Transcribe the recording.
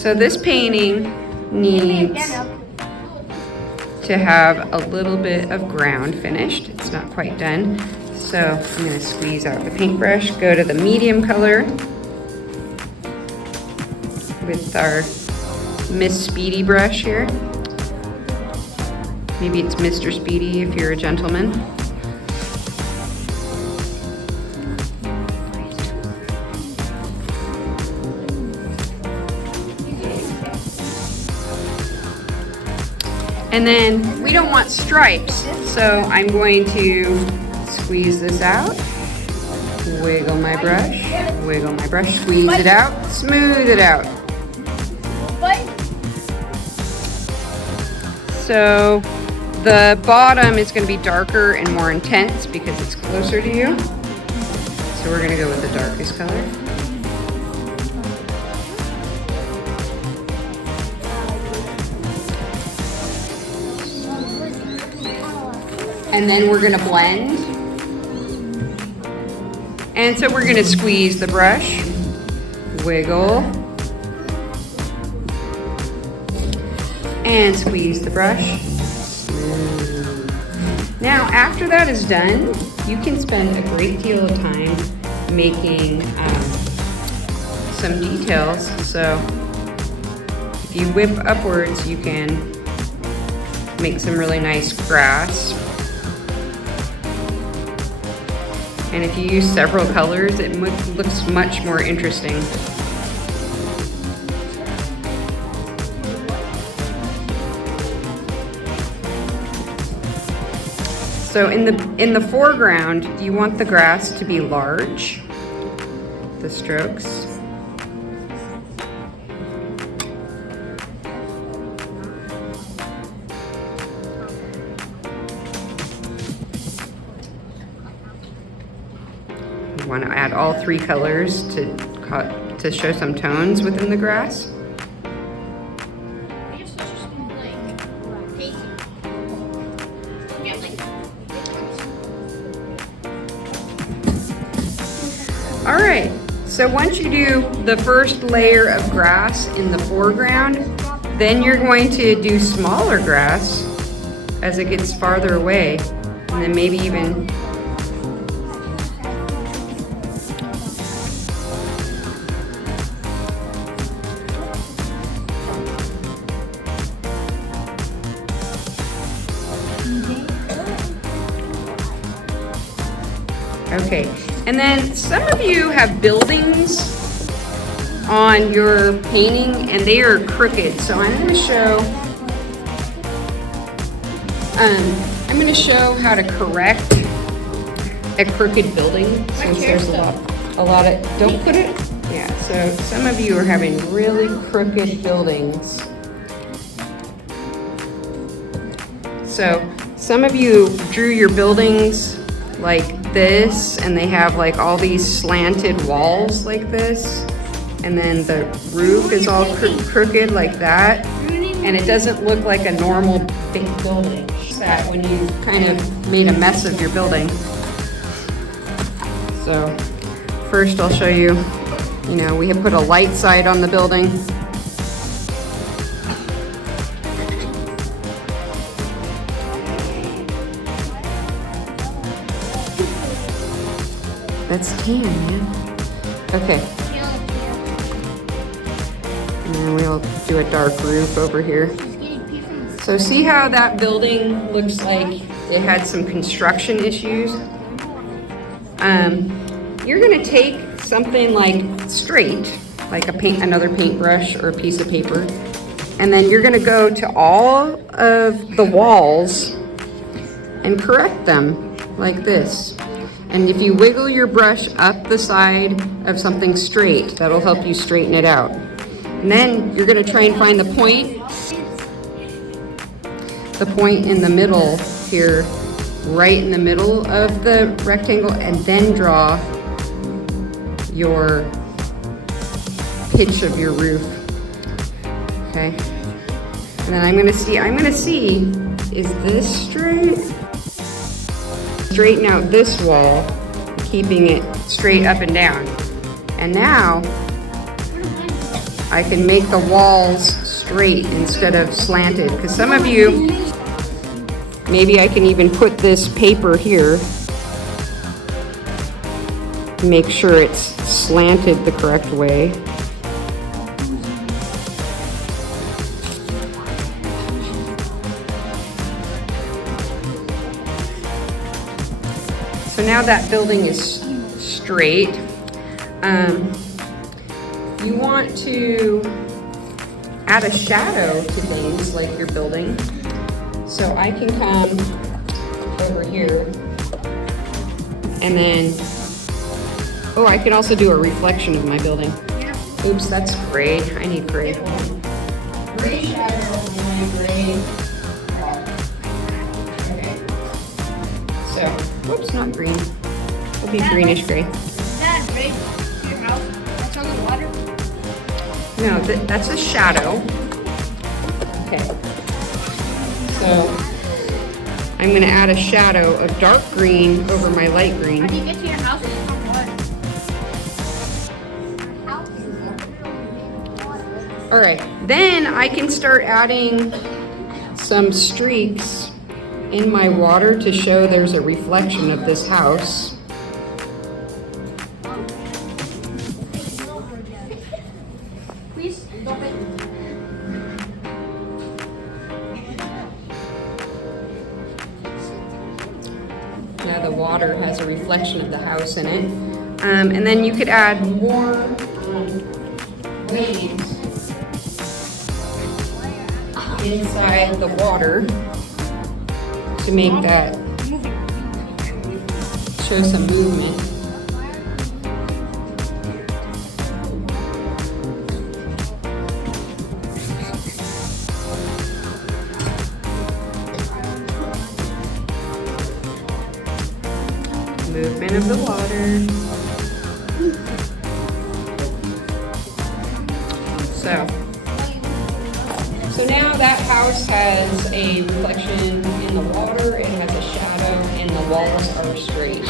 So this painting needs to have a little bit of ground finished. It's not quite done. So I'm gonna squeeze out the paintbrush, go to the medium color with our Miss Speedy brush here. Maybe it's Mr. Speedy if you're a gentleman. And then we don't want stripes, so I'm going to squeeze this out, wiggle my brush, squeeze it out, smooth it out. So the bottom is going to be darker and more intense because it's closer to you. So we're going to go with the darkest color. And then we're gonna blend. And so we're gonna squeeze the brush, wiggle, and squeeze the brush. Now, after that is done, you can spend a great deal of time making some details. So if you whip upwards, you can make some really nice grass. And if you use several colors, it looks much more interesting. So in the foreground, you want the grass to be large, the strokes. You want to add all three colors to show some tones within the grass. All right, so once you do the first layer of grass in the foreground, then you're going to do smaller grass as it gets farther away, and then maybe even okay, and then some of you have buildings on your painting and they are crooked. So I'm going to show how to correct a crooked building since there's a lot of, don't put it, yeah, so some of you are having really crooked buildings. So some of you drew your buildings like this, and they have like all these slanted walls like this, and then the roof is all crooked like that, and it doesn't look like a normal big building. That when you kind of made a mess of your building. So first I'll show you, we have put a light side on the building. That's tan, man. Okay. And then we'll do a dark roof over here. So see how that building looks like it had some construction issues? You're gonna take something like straight, like another paintbrush or a piece of paper, and then you're gonna go to all of the walls and correct them like this. And if you wiggle your brush up the side of something straight, that'll help you straighten it out. And then you're gonna try and find the point in the middle here, right in the middle of the rectangle, and then draw your pitch of your roof, okay? And then I'm gonna see, is this straight? Straighten out this wall, keeping it straight up and down. And now, I can make the walls straight instead of slanted. Because some of you, maybe I can even put this paper here. Make sure it's slanted the correct way. So now that building is straight. You want to add a shadow to things like your building. So I can come over here and then, oh, I can also do a reflection of my building. Oops, that's gray. I need gray. Gray shadow on my gray wall. Okay. So, whoops, not green. It'll be greenish gray. That gray to your house? That's on the water? No, that's a shadow. Okay. So, I'm going to add a shadow of dark green over my light green. How do you get to your house when it's on water? All right, then I can start adding some streaks in my water to show there's a reflection of this house. Please, don't make Now the water has a reflection of the house in it. And then you could add more waves inside the water to make that show some movement. Movement of the water. So now that house has a reflection in the water, it has a shadow, and the walls are straight.